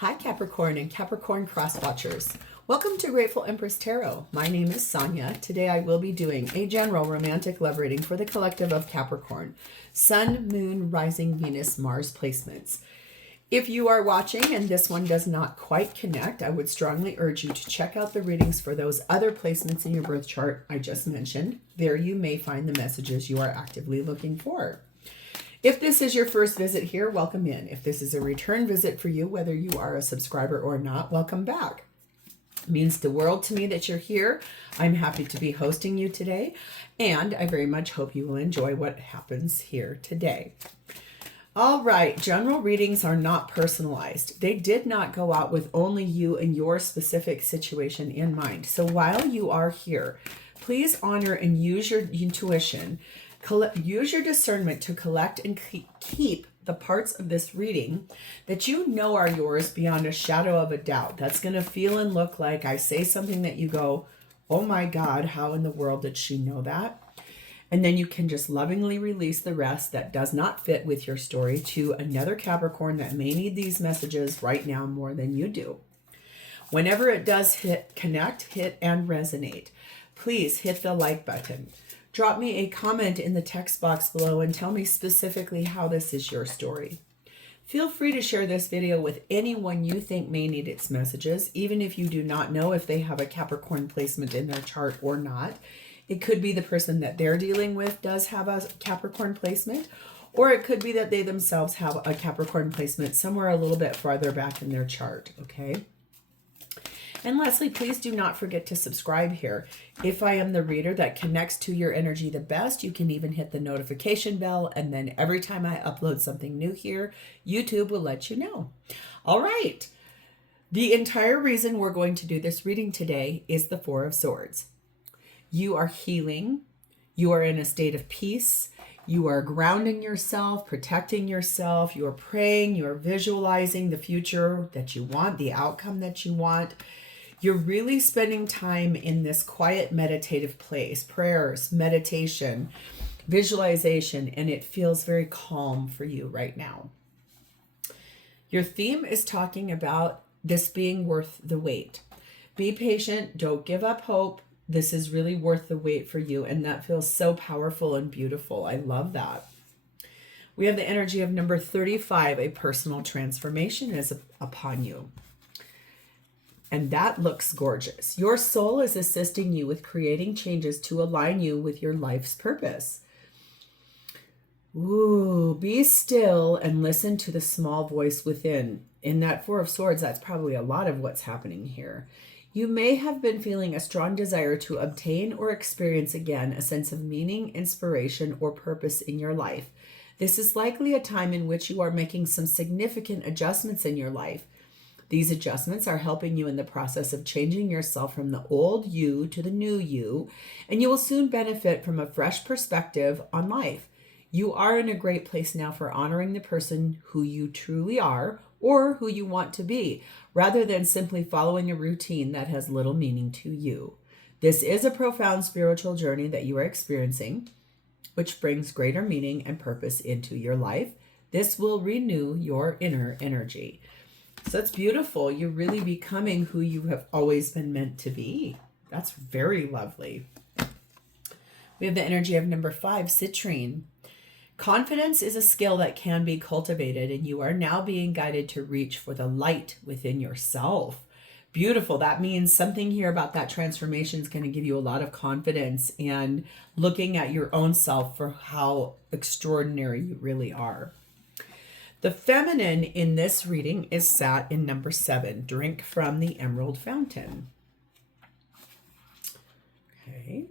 Hi Capricorn and Capricorn cross watchers. Welcome to Grateful Empress Tarot. My name is Sonia. Today I will be doing a general romantic love reading for the collective of Capricorn. Sun, Moon, Rising, Venus, Mars placements. If you are watching and this one does not quite connect, I would strongly urge you to check out the readings for those other placements in your birth chart I just mentioned. There you may find the messages you are actively looking for. If this is your first visit here, welcome in. If this is a return visit for you, whether you are a subscriber or not, welcome back. It means the world to me that you're here. I'm happy to be hosting you today, and I very much hope you will enjoy what happens here today. All right, general readings are not personalized. They did not go out with only you and your specific situation in mind. So while you are here, please honor and use your intuition. Use your discernment to collect and keep the parts of this reading that you know are yours beyond a shadow of a doubt. That's going to feel and look like I say something that you go, oh my God, how in the world did she know that? And then you can just lovingly release the rest that does not fit with your story to another Capricorn that may need these messages right now more than you do. Whenever it does hit and resonate, please hit the like button. Drop me a comment in the text box below and tell me specifically how this is your story. Feel free to share this video with anyone you think may need its messages, even if you do not know if they have a Capricorn placement in their chart or not. It could be the person that they're dealing with does have a Capricorn placement, or it could be that they themselves have a Capricorn placement somewhere a little bit farther back in their chart, okay? And lastly, please do not forget to subscribe here. If I am the reader that connects to your energy the best, you can even hit the notification bell, and then every time I upload something new here, YouTube will let you know. All right. The entire reason we're going to do this reading today is the Four of Swords. You are healing. You are in a state of peace. You are grounding yourself, protecting yourself. You are praying. You are visualizing the future that you want, the outcome that you want. You're really spending time in this quiet meditative place, prayers, meditation, visualization, and it feels very calm for you right now. Your theme is talking about this being worth the wait. Be patient. Don't give up hope. This is really worth the wait for you, and that feels so powerful and beautiful. I love that. We have the energy of number 35, a personal transformation is upon you. And that looks gorgeous. Your soul is assisting you with creating changes to align you with your life's purpose. Ooh, be still and listen to the small voice within. In that Four of Swords, that's probably a lot of what's happening here. You may have been feeling a strong desire to obtain or experience again a sense of meaning, inspiration, or purpose in your life. This is likely a time in which you are making some significant adjustments in your life. These adjustments are helping you in the process of changing yourself from the old you to the new you, and you will soon benefit from a fresh perspective on life. You are in a great place now for honoring the person who you truly are or who you want to be, rather than simply following a routine that has little meaning to you. This is a profound spiritual journey that you are experiencing, which brings greater meaning and purpose into your life. This will renew your inner energy. So that's beautiful. You're really becoming who you have always been meant to be. That's very lovely. We have the energy of number 5, citrine. Confidence is a skill that can be cultivated, and you are now being guided to reach for the light within yourself. Beautiful. That means something here about that transformation is going to give you a lot of confidence and looking at your own self for how extraordinary you really are. The feminine in this reading is sat in number 7. Drink from the Emerald Fountain. Okay.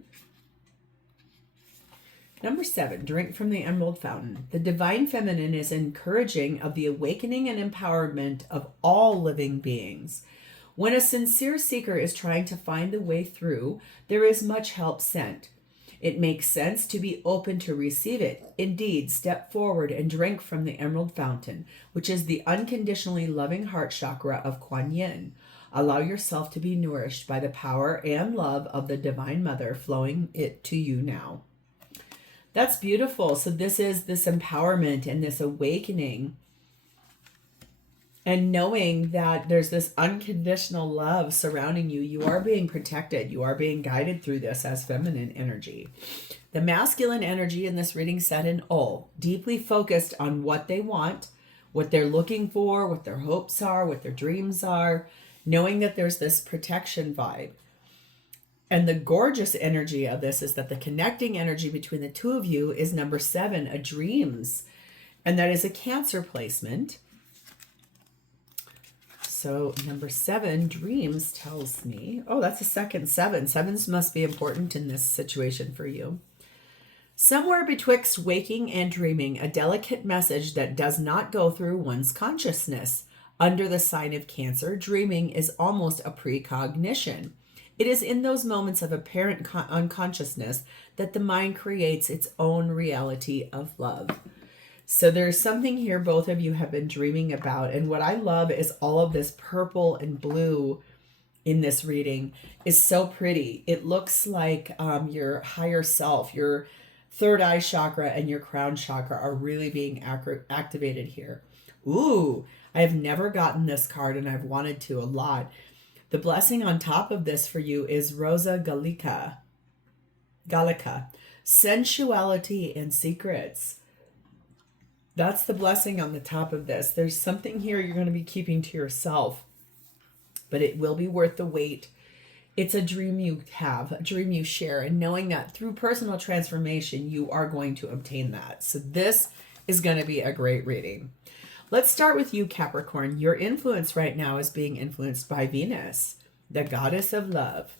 Number 7, drink from the Emerald Fountain. The divine feminine is encouraging of the awakening and empowerment of all living beings. When a sincere seeker is trying to find the way through, there is much help sent. It makes sense to be open to receive it. Indeed, step forward and drink from the Emerald Fountain, which is the unconditionally loving heart chakra of Kuan. Allow yourself to be nourished by the power and love of the Divine Mother flowing it to you now. That's beautiful. So this is this empowerment and this awakening And knowing that there's this unconditional love surrounding you, you are being protected. You are being guided through this as feminine energy. The masculine energy in this reading set in O, deeply focused on what they want, what they're looking for, what their hopes are, what their dreams are, knowing that there's this protection vibe. And the gorgeous energy of this is that the connecting energy between the two of you is number 7, a dreams. And that is a Cancer placement. So number 7, dreams, tells me, oh, that's a second 7. 7s must be important in this situation for you. Somewhere betwixt waking and dreaming, a delicate message that does not go through one's consciousness. Under the sign of Cancer, dreaming is almost a precognition. It is in those moments of apparent unconsciousness that the mind creates its own reality of love. So there's something here both of you have been dreaming about. And what I love is all of this purple and blue in this reading is so pretty. It looks like your higher self, your third eye chakra and your crown chakra are really being activated here. Ooh, I have never gotten this card and I've wanted to a lot. The blessing on top of this for you is Rosa Gallica. Sensuality and secrets. That's the blessing on the top of this. There's something here you're going to be keeping to yourself, but it will be worth the wait. It's a dream you have, a dream you share, and knowing that through personal transformation, you are going to obtain that. So this is going to be a great reading. Let's start with you, Capricorn. Your influence right now is being influenced by Venus, the goddess of love.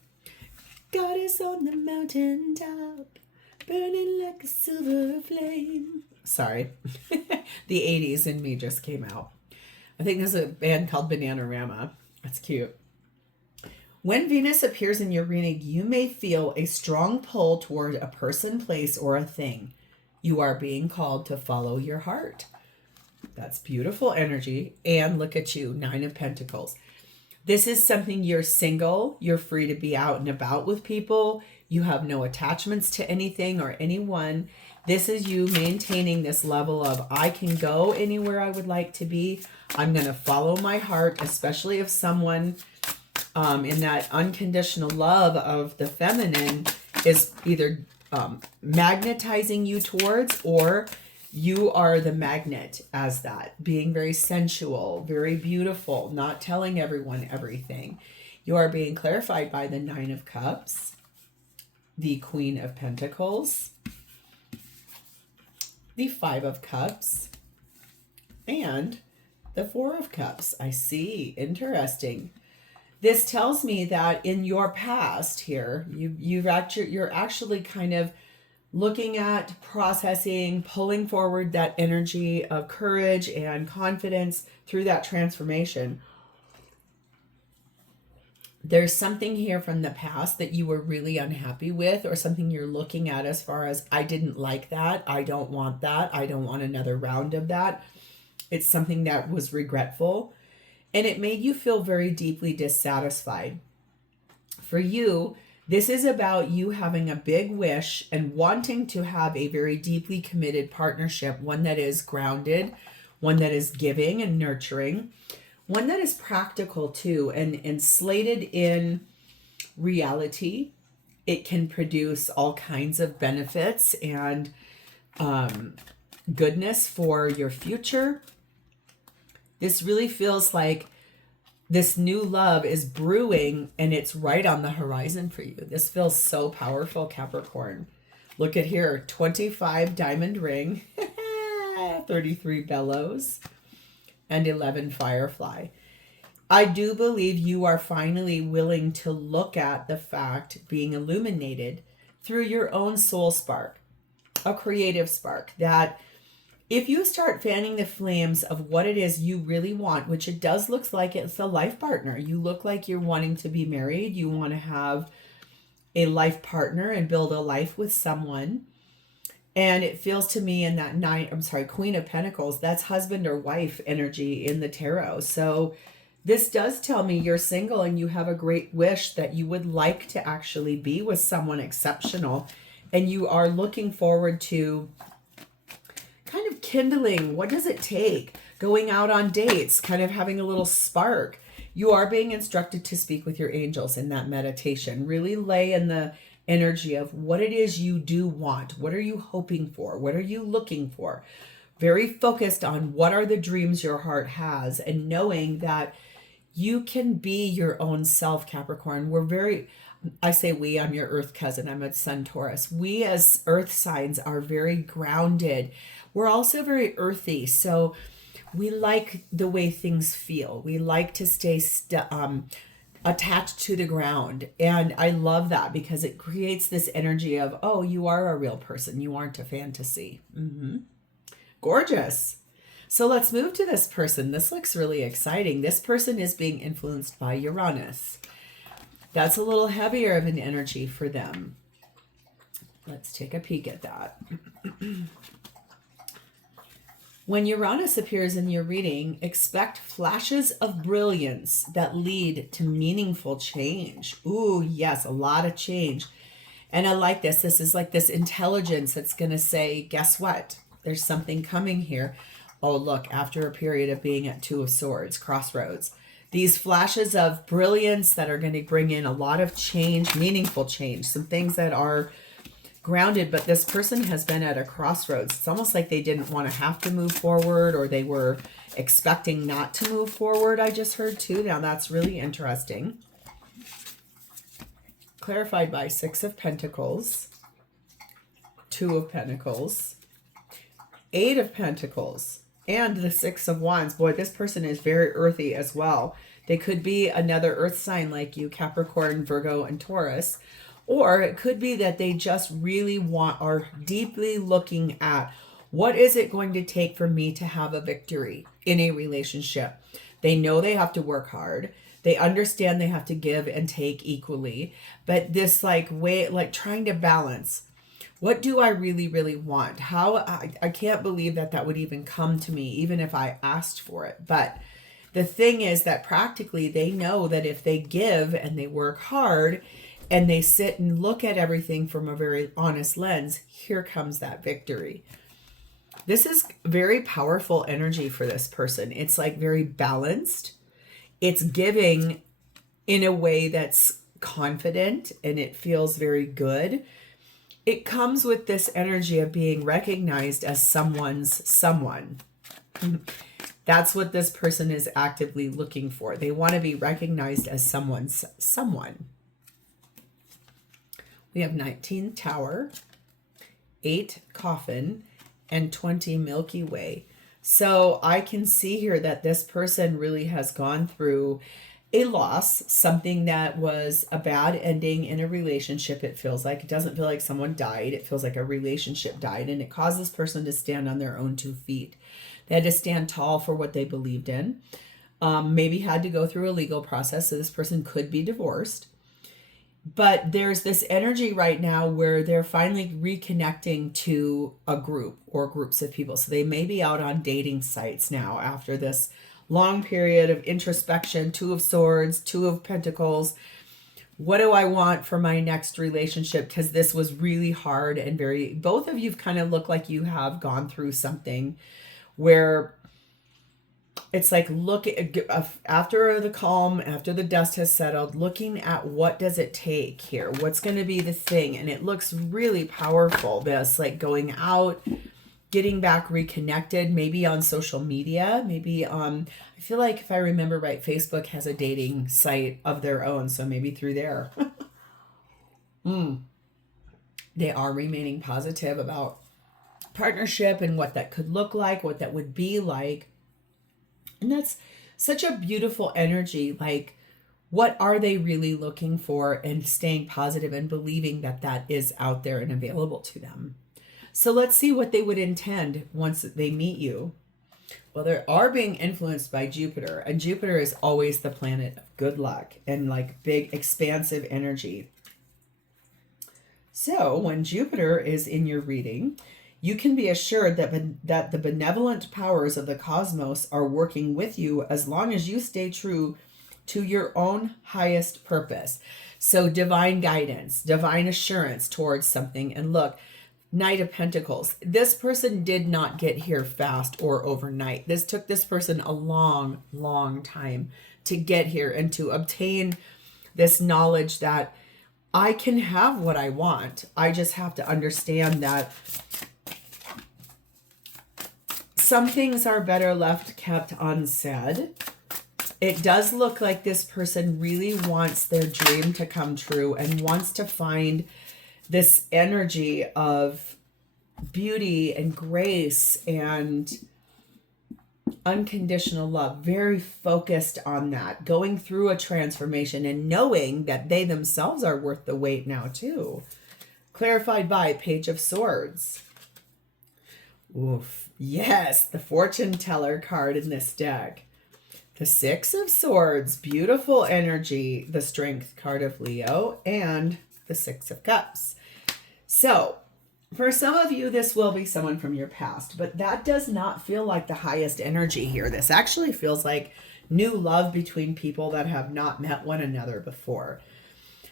Goddess on the mountaintop, burning like a silver flame. Sorry, the 80s in me just came out. I think there's a band called Bananarama. That's cute. When Venus appears in your reading, you may feel a strong pull toward a person, place, or a thing. You are being called to follow your heart. That's beautiful energy. And look at you, 9 of Pentacles. This is something you're single. You're free to be out and about with people. You have no attachments to anything or anyone. This is you maintaining this level of, I can go anywhere I would like to be. I'm going to follow my heart, especially if someone in that unconditional love of the feminine is either magnetizing you towards, or you are the magnet as that, being very sensual, very beautiful, not telling everyone everything. You are being clarified by the 9 of Cups, the Queen of Pentacles, the 5 of Cups, and the 4 of Cups. I see. Interesting. This tells me that in your past here, you're actually kind of looking at, processing, pulling forward that energy of courage and confidence through that transformation. There's something here from the past that you were really unhappy with, or something you're looking at as far as, I didn't like that. I don't want that. I don't want another round of that. It's something that was regretful, and it made you feel very deeply dissatisfied. For you, this is about you having a big wish and wanting to have a very deeply committed partnership, one that is grounded, one that is giving and nurturing, one that is practical too, and slated in reality. It can produce all kinds of benefits and goodness for your future. This really feels like this new love is brewing and it's right on the horizon for you. This feels so powerful, Capricorn. Look at here, 25 diamond ring, 33 bellows, and 11 firefly. I do believe you are finally willing to look at the fact, being illuminated through your own soul spark, a creative spark, that if you start fanning the flames of what it is you really want, which it does look like it's a life partner. You look like you're wanting to be married. You want to have a life partner and build a life with someone. And it feels to me in that Queen of Pentacles, that's husband or wife energy in the tarot. So this does tell me you're single and you have a great wish that you would like to actually be with someone exceptional. And you are looking forward to kind of kindling. What does it take going out on dates, kind of having a little spark. You are being instructed to speak with your angels in that meditation. Really lay in the energy of what it is you do want. What are you hoping for? What are you looking for? Very focused on what are the dreams your heart has, and knowing that you can be your own self, Capricorn. I say we, I'm your earth cousin. I'm a sun Taurus. We as earth signs are very grounded. We're also very earthy. So we like the way things feel. We like to stay attached to the ground. And I love that because it creates this energy of, oh, you are a real person. You aren't a fantasy. Gorgeous. So let's move to this person. This looks really exciting. This person is being influenced by Uranus. That's a little heavier of an energy for them. Let's take a peek at that. When Uranus appears in your reading, expect flashes of brilliance that lead to meaningful change. Ooh, yes, a lot of change. And I like this. This is like this intelligence that's going to say, guess what? There's something coming here. Oh, look, after a period of being at Two of Swords, crossroads. These flashes of brilliance that are going to bring in a lot of change, meaningful change, some things that are grounded, but this person has been at a crossroads. It's almost like they didn't want to have to move forward, or they were expecting not to move forward. I just heard too. Now that's really interesting. Clarified by Six of Pentacles, Two of Pentacles, Eight of Pentacles, and the Six of Wands. Boy, this person is very earthy as well. They could be another earth sign like you, Capricorn, Virgo, and Taurus. Or it could be that they just really are deeply looking at, what is it going to take for me to have a victory in a relationship? They know they have to work hard. They understand they have to give and take equally. But this way, trying to balance, what do I really, really want? I can't believe that would even come to me, even if I asked for it. But the thing is that practically they know that if they give and they work hard and they sit and look at everything from a very honest lens, here comes that victory. This is very powerful energy for this person. It's like very balanced. It's giving in a way that's confident and it feels very good. It comes with this energy of being recognized as someone's someone. That's what this person is actively looking for. They want to be recognized as someone's someone. We have 19 Tower, 8 Coffin, and 20 Milky Way. So I can see here that this person really has gone through a loss, something that was a bad ending in a relationship. It feels like, it doesn't feel like someone died. It feels like a relationship died, and it caused this person to stand on their own 2 feet. They had to stand tall for what they believed in. Maybe had to go through a legal process, so this person could be divorced. But there's this energy right now where they're finally reconnecting to a group or groups of people. So they may be out on dating sites now after this long period of introspection. Two of Swords, Two of Pentacles. What do I want for my next relationship? Because this was really hard and both of you kind of look like you have gone through something where it's like, look at, after the calm, after the dust has settled, looking at what does it take here? What's going to be the thing? And it looks really powerful. This like going out, getting back reconnected, maybe on social media, maybe I feel like if I remember right, Facebook has a dating site of their own. So maybe through there. They are remaining positive about partnership and what that could look like, what that would be like. And that's such a beautiful energy. Like, what are they really looking for, and staying positive and believing that that is out there and available to them. So let's see what they would intend once they meet you. Well, they are being influenced by Jupiter, and Jupiter is always the planet of good luck and like big expansive energy. So when Jupiter is in your reading, you can be assured that the benevolent powers of the cosmos are working with you as long as you stay true to your own highest purpose. So divine guidance, divine assurance towards something. And look, Knight of Pentacles. This person did not get here fast or overnight. This took this person a long, long time to get here and to obtain this knowledge that I can have what I want. I just have to understand that some things are better left kept unsaid. It does look like this person really wants their dream to come true and wants to find this energy of beauty and grace and unconditional love. Very focused on that, going through a transformation and knowing that they themselves are worth the wait now too. Clarified by Page of Swords. Oof. Yes, the fortune teller card in this deck. The Six of Swords, beautiful energy. The Strength card of Leo and the Six of Cups. So, for some of you, this will be someone from your past, but that does not feel like the highest energy here. This actually feels like new love between people that have not met one another before.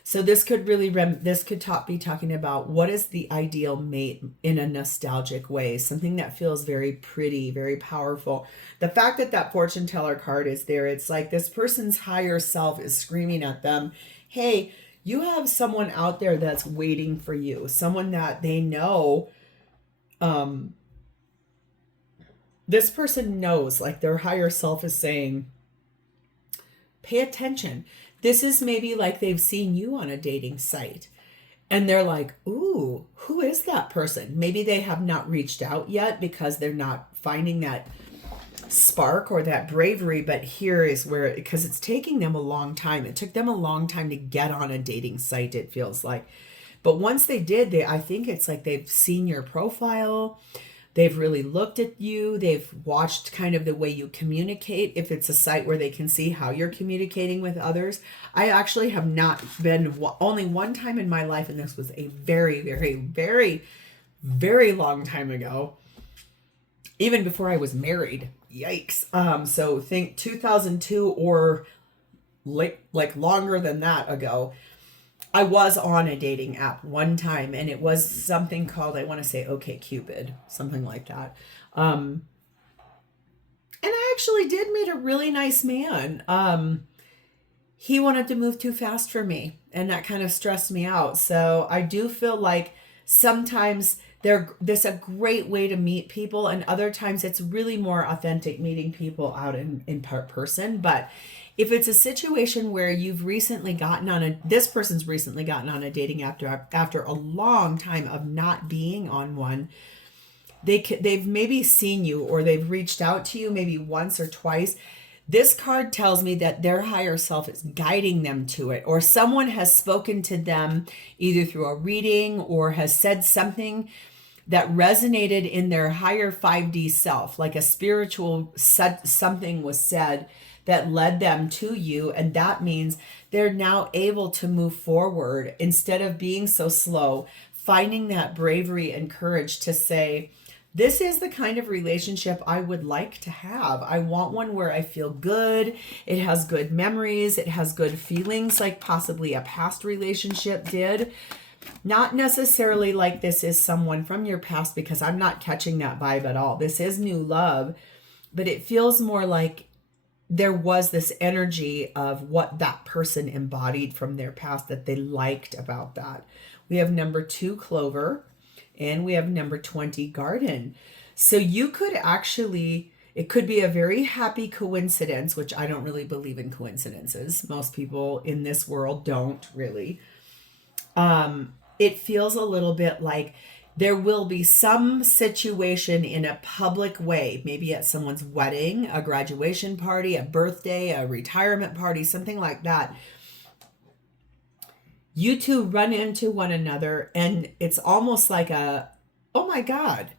So this could really, be talking about what is the ideal mate in a nostalgic way, something that feels very pretty, very powerful. The fact that that fortune teller card is there, it's like this person's higher self is screaming at them, hey, you have someone out there that's waiting for you, someone that they know, this person knows, like their higher self is saying, pay attention. This is maybe like they've seen you on a dating site and they're like, ooh, who is that person? Maybe they have not reached out yet because they're not finding that spark or that bravery, but here is where, because it's taking them a long time. It took them a long time to get on a dating site, it feels like. But once they did, I think it's like they've seen your profile. They've really looked at you. They've watched kind of the way you communicate. If it's a site where they can see how you're communicating with others. I actually have not been, only one time in my life, and this was a very, very, very, very long time ago. Even before I was married. Yikes. So think 2002 or like longer than that ago. I was on a dating app one time, and it was something called, I want to say, OkCupid, something like that. And I actually did meet a really nice man. He wanted to move too fast for me, and that kind of stressed me out. So I do feel like sometimes this a great way to meet people, and other times it's really more authentic meeting people out in person. But if it's a situation where you've recently this person's recently gotten on a dating app after a long time of not being on one, they've maybe seen you or they've reached out to you maybe once or twice. This card tells me that their higher self is guiding them to it, or someone has spoken to them either through a reading or has said something that resonated in their higher 5D self, like a spiritual something was said that led them to you. And that means they're now able to move forward instead of being so slow, finding that bravery and courage to say, this is the kind of relationship I would like to have. I want one where I feel good. It has good memories. It has good feelings, like possibly a past relationship did. Not necessarily like this is someone from your past, because I'm not catching that vibe at all. This is new love, but it feels more like there was this energy of what that person embodied from their past that they liked about that. We have number 2, Clover, and we have number 20, Garden. So you could actually, it could be a very happy coincidence, which I don't really believe in coincidences. Most people in this world don't really. It feels a little bit like there will be some situation in a public way, maybe at someone's wedding, a graduation party, a birthday, a retirement party, something like that. You two run into one another, and it's almost like oh my God,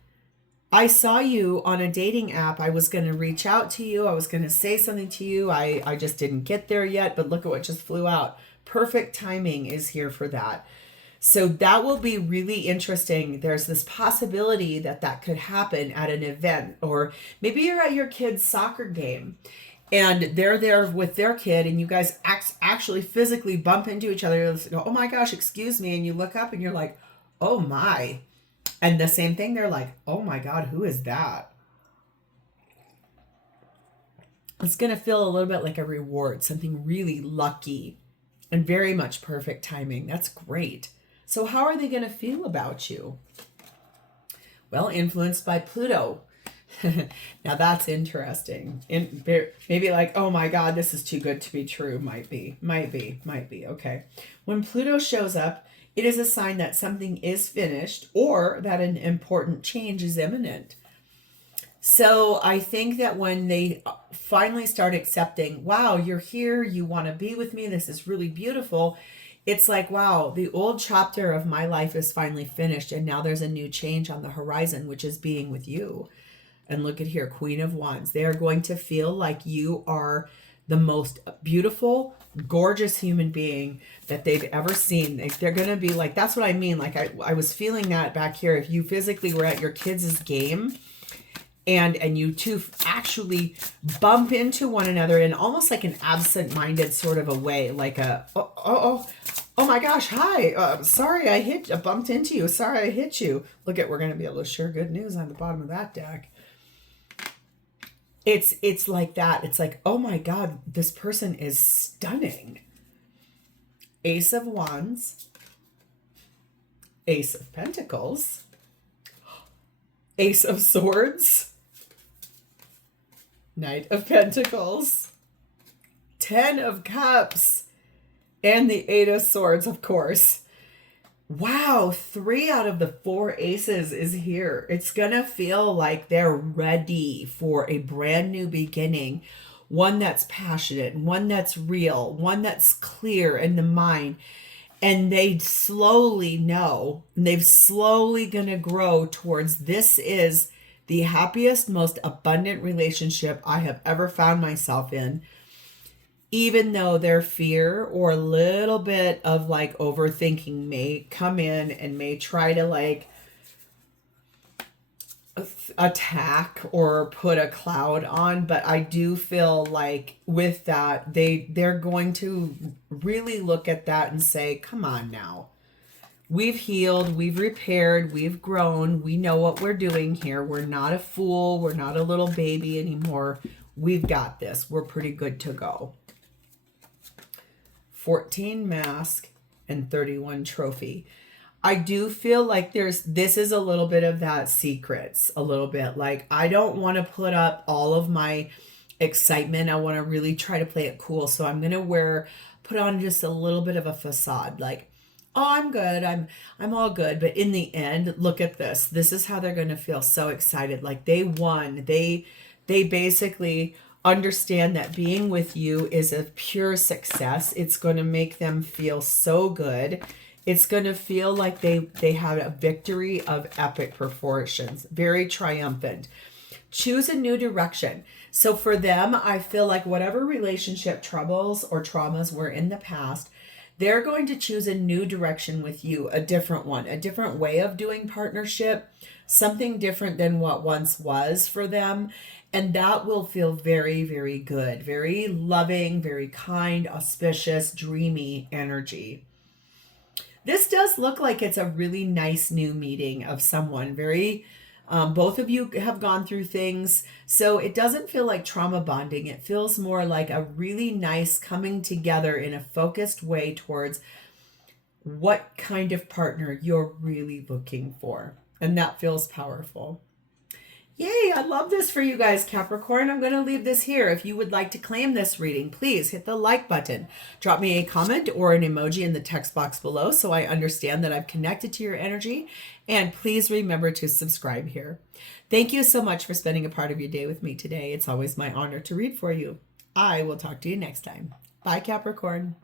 I saw you on a dating app. I was going to reach out to you. I was going to say something to you. I just didn't get there yet, but look at what just flew out. Perfect timing is here for that. So that will be really interesting. There's this possibility that could happen at an event, or maybe you're at your kid's soccer game and they're there with their kid and you guys actually physically bump into each other and go, oh my gosh, excuse me. And you look up and you're like, oh my, And the same thing, they're like, oh my God, who is that? It's going to feel a little bit like a reward, something really lucky and very much perfect timing. That's great. So how are they going to feel about you? Well, influenced by Pluto. Now that's interesting. Maybe like, oh my God, this is too good to be true. Might be. Okay. When Pluto shows up, it is a sign that something is finished or that an important change is imminent. So I think that when they finally start accepting, wow, you're here, you want to be with me, this is really beautiful. It's like, wow, the old chapter of my life is finally finished. And now there's a new change on the horizon, which is being with you. And look at here, Queen of Wands. They are going to feel like you are the most beautiful, gorgeous human being that they've ever seen. They're going to be like, that's what I mean. Like I was feeling that back here. If you physically were at your kids' game and you two actually bump into one another in almost like an absent-minded sort of a way, like a, oh my gosh, hi, sorry I bumped into you. Sorry I hit you. Look at, we're going to be able to share good news on the bottom of that deck. It's like that. It's like, oh my God, this person is stunning. Ace of Wands, Ace of Pentacles, Ace of Swords, Knight of Pentacles, 10 of Cups, and the 8 of Swords, of course. Wow, 3 out of the 4 aces is here. It's going to feel like they're ready for a brand new beginning. One that's passionate, one that's real, one that's clear in the mind. And they slowly know, and they've slowly going to grow towards this is the happiest, most abundant relationship I have ever found myself in. Even though their fear or a little bit of like overthinking may come in and may try to like attack or put a cloud on, but I do feel like with that, they're going to really look at that and say, come on now. We've healed, we've repaired, we've grown. We know what we're doing here. We're not a fool. We're not a little baby anymore. We've got this. We're pretty good to go. 14 mask and 31 trophy. I do feel like this is a little bit of that secrets, a little bit like I don't want to put up all of my excitement. I want to really try to play it cool. So I'm going to put on just a little bit of a facade like, oh, I'm good. I'm all good. But in the end, look at this. This is how they're going to feel so excited. Like they won. They basically understand that being with you is a pure success. It's going to make them feel so good. It's going to feel like they had a victory of epic proportions, very triumphant. Choose a new direction. So for them, I feel like whatever relationship troubles or traumas were in the past, they're going to choose a new direction with you, a different one, a different way of doing partnership, something different than what once was for them. And that will feel very, very good, very loving, very kind, auspicious, dreamy energy. This does look like it's a really nice new meeting of someone. Both of you have gone through things, so it doesn't feel like trauma bonding. It feels more like a really nice coming together in a focused way towards what kind of partner you're really looking for. And that feels powerful. Yay, I love this for you guys, Capricorn. I'm going to leave this here. If you would like to claim this reading, please hit the like button. Drop me a comment or an emoji in the text box below so I understand that I've connected to your energy. And please remember to subscribe here. Thank you so much for spending a part of your day with me today. It's always my honor to read for you. I will talk to you next time. Bye, Capricorn.